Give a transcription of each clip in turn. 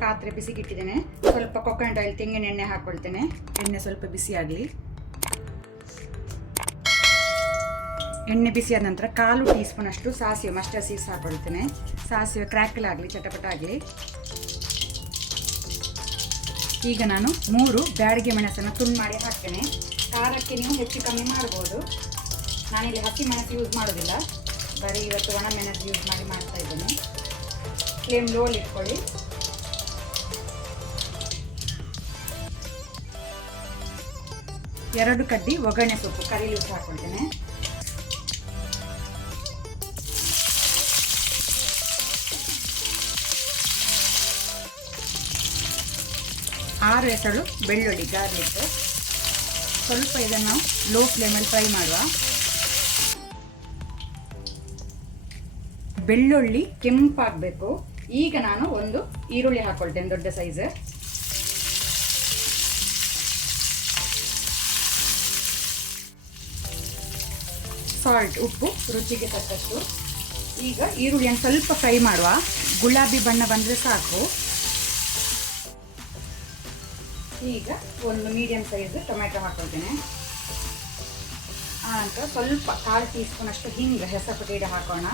ಪಾತ್ರೆ ಬಿಸಿಗಿಟ್ಟಿದ್ದೇನೆ. ಸ್ವಲ್ಪ coconut oil, ತೆಂಗಿನ ಎಣ್ಣೆ ಹಾಕ್ಕೊಳ್ತೇನೆ. ಎಣ್ಣೆ ಸ್ವಲ್ಪ ಬಿಸಿ ಆಗಲಿ. ಎಣ್ಣೆ ಬಿಸಿಯಾದ ನಂತರ 1/4 ಟೀ ಸ್ಪೂನ್ ಅಷ್ಟು ಸಾಸಿವೆ ಮಸ್ಟರ್ಡ್ ಸೀಡ್ಸ್ ಹಾಕ್ಕೊಳ್ತೇನೆ. ಸಾಸಿವೆ ಕ್ರ್ಯಾಕಲ್ ಆಗಲಿ, ಚಟಪಟ ಆಗಲಿ. ಈಗ ನಾನು 3 ಬ್ಯಾಡಗಿ ಮೆಣಸನ್ನು ತುಂಡು ಮಾಡಿ ಹಾಕ್ತೇನೆ. ಖಾರಕ್ಕೆ ನೀವು ಹೆಚ್ಚು ಕಮ್ಮಿ ಮಾಡ್ಬೋದು. ನಾನಿಲ್ಲಿ ಹಸಿ ಮೆಣಸು ಯೂಸ್ ಮಾಡೋದಿಲ್ಲ, ಬರೀ ಇವತ್ತು ಒಣ ಮೆಣಸು ಯೂಸ್ ಮಾಡಿ ಮಾಡ್ತಾ ಇದ್ದೇನೆ. ಫ್ಲೇಮ್ ಲೋಲಿ ಇಟ್ಕೊಳ್ಳಿ. 2 ಕಡ್ಡಿ ಒಗ್ಗರಣೆ ಸೊಪ್ಪು ಕರಿ ಲೀವ್ಸ್ ಹಾಕ್ಕೊಳ್ತೇನೆ. ಆರು ಎಸಳು ಬೆಳ್ಳುಳ್ಳಿ ಗಾರ್ಲಿಕ್. ಸ್ವಲ್ಪ ಇದನ್ನು ಲೋ ಫ್ಲೇಮಲ್ಲಿ ಫ್ರೈ ಮಾಡುವ. ಬೆಳ್ಳುಳ್ಳಿ ಕೆಂಪಾಗಬೇಕು. ಈಗ ನಾನು ಒಂದು ಈರುಳ್ಳಿ ಹಾಕ್ಕೊಳ್ತೇನೆ, ದೊಡ್ಡ ಸೈಜ್. ಸಾಲ್ಟ್, ಉಪ್ಪು ರುಚಿಗೆ ತಕ್ಕಷ್ಟು. ಈಗ ಈರುಳ್ಳಿಯನ್ನು ಸ್ವಲ್ಪ ಫ್ರೈ ಮಾಡುವ. ಗುಲಾಬಿ ಬಣ್ಣ ಬಂದರೆ ಸಾಕು. ಈಗ ಒಂದು ಮೀಡಿಯಂ ಸೈಜ್ ಟೊಮೆಟೊ ಹಾಕ್ಕೊಳ್ತೇನೆ. ಆನಂತರ ಸ್ವಲ್ಪ 1/4 ಟೀ ಸ್ಪೂನ್ ಅಷ್ಟು ಹಿಂಗೆ ಹೆಸರುಪುಡಿ ಹಾಕೋಣ.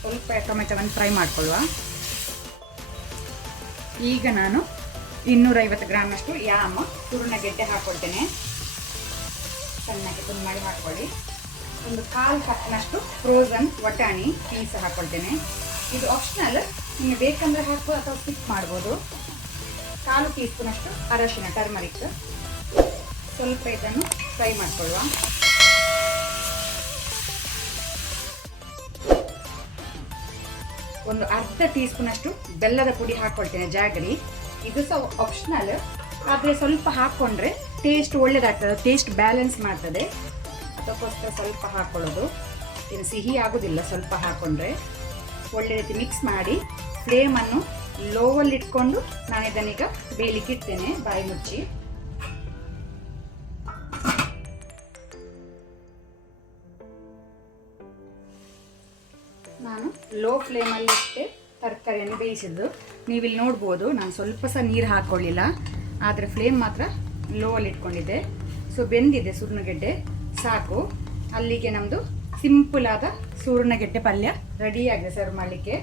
ಸ್ವಲ್ಪ ಟೊಮೆಟೊವನ್ನು ಫ್ರೈ ಮಾಡ್ಕೊಳ್ಳುವ. ಈಗ ನಾನು 250 ಗ್ರಾಮ್ ಅಷ್ಟು ಯಾಮ್ ಸುರುಣಗೆಡ್ಡೆ ಹಾಕ್ಕೊಳ್ತೇನೆ. ಚೆನ್ನಾಗಿ ತುಂಡು ಮಾಡಿ ಹಾಕ್ಕೊಳ್ಳಿ. ಒಂದು 1/4 ಕಪ್ನಷ್ಟು ಫ್ರೋಝನ್ ವಟಾಣಿ ಪೀಸ್ ಹಾಕ್ಕೊಳ್ತೇನೆ. ಇದು ಆಪ್ಷನಲ್, ನಿಮಗೆ ಬೇಕಂದರೆ ಹಾಕ್ಬೋದು ಅಥವಾ ಸ್ಕಿಪ್ ಮಾಡ್ಬೋದು. 1/4 ಟೀ ಸ್ಪೂನ್ ಅಷ್ಟು ಅರಶಿನ, ಟರ್ಮರಿಕ್. ಸ್ವಲ್ಪ ಇದನ್ನು ಫ್ರೈ ಮಾಡಿಕೊಳ್ಳುವ. ಒಂದು ಅರ್ಧ ಟೀ ಸ್ಪೂನ್ ಅಷ್ಟು ಬೆಲ್ಲದ ಪುಡಿ ಹಾಕ್ಕೊಳ್ತೇನೆ, ಜಾಗರಿ. ಇದು ಸಹ ಆಪ್ಷನಲ್, ಆದರೆ ಸ್ವಲ್ಪ ಹಾಕ್ಕೊಂಡ್ರೆ ಟೇಸ್ಟ್ ಒಳ್ಳೆಯದಾಗ್ತದೆ, ಟೇಸ್ಟ್ ಬ್ಯಾಲೆನ್ಸ್ ಮಾಡ್ತದೆ. ಅದಕ್ಕೋಸ್ಕರ ಸ್ವಲ್ಪ ಹಾಕ್ಕೊಳ್ಳೋದು. ಇನ್ನು ಸಿಹಿ ಆಗೋದಿಲ್ಲ ಸ್ವಲ್ಪ ಹಾಕ್ಕೊಂಡ್ರೆ. ಒಳ್ಳೆ ರೀತಿ ಮಿಕ್ಸ್ ಮಾಡಿ ಫ್ಲೇಮನ್ನು ಲೋವಲ್ಲಿ ಇಟ್ಕೊಂಡು ನಾನು ಇದನ್ನೀಗ ಬೇಯಲಿಕ್ಕೆ ಇಡ್ತೇನೆ, ಬಾಯಿ ಮುಚ್ಚಿ. ನಾನು ಲೋ ಫ್ಲೇಮಲ್ಲಿ ಇಟ್ಟೆ ತರಕಾರಿಯನ್ನು ಬೇಯಿಸಿದ್ದು. ನೀವಿಲ್ಲಿ ನೋಡ್ಬೋದು, ನಾನು ಸ್ವಲ್ಪ ಸಹ ನೀರು ಹಾಕ್ಕೊಳ್ಳಿಲ್ಲ, ಆದರೆ ಫ್ಲೇಮ್ ಮಾತ್ರ ಲೋ ಅಲ್ಲಿ ಇಟ್ಕೊಂಡಿದ್ದೆ. ಸೊ ಬೆಂದಿದೆ ಸೂರ್ಣಗೆಡ್ಡೆ, ಸಾಕು. ಅಲ್ಲಿಗೆ ನಮ್ಮದು ಸಿಂಪಲ್ ಆದ ಸೂರ್ಣಗೆಡ್ಡೆ ಪಲ್ಯ ರೆಡಿಯಾಗಿದೆ ಸರ್ವ್ ಮಾಡಲಿಕ್ಕೆ.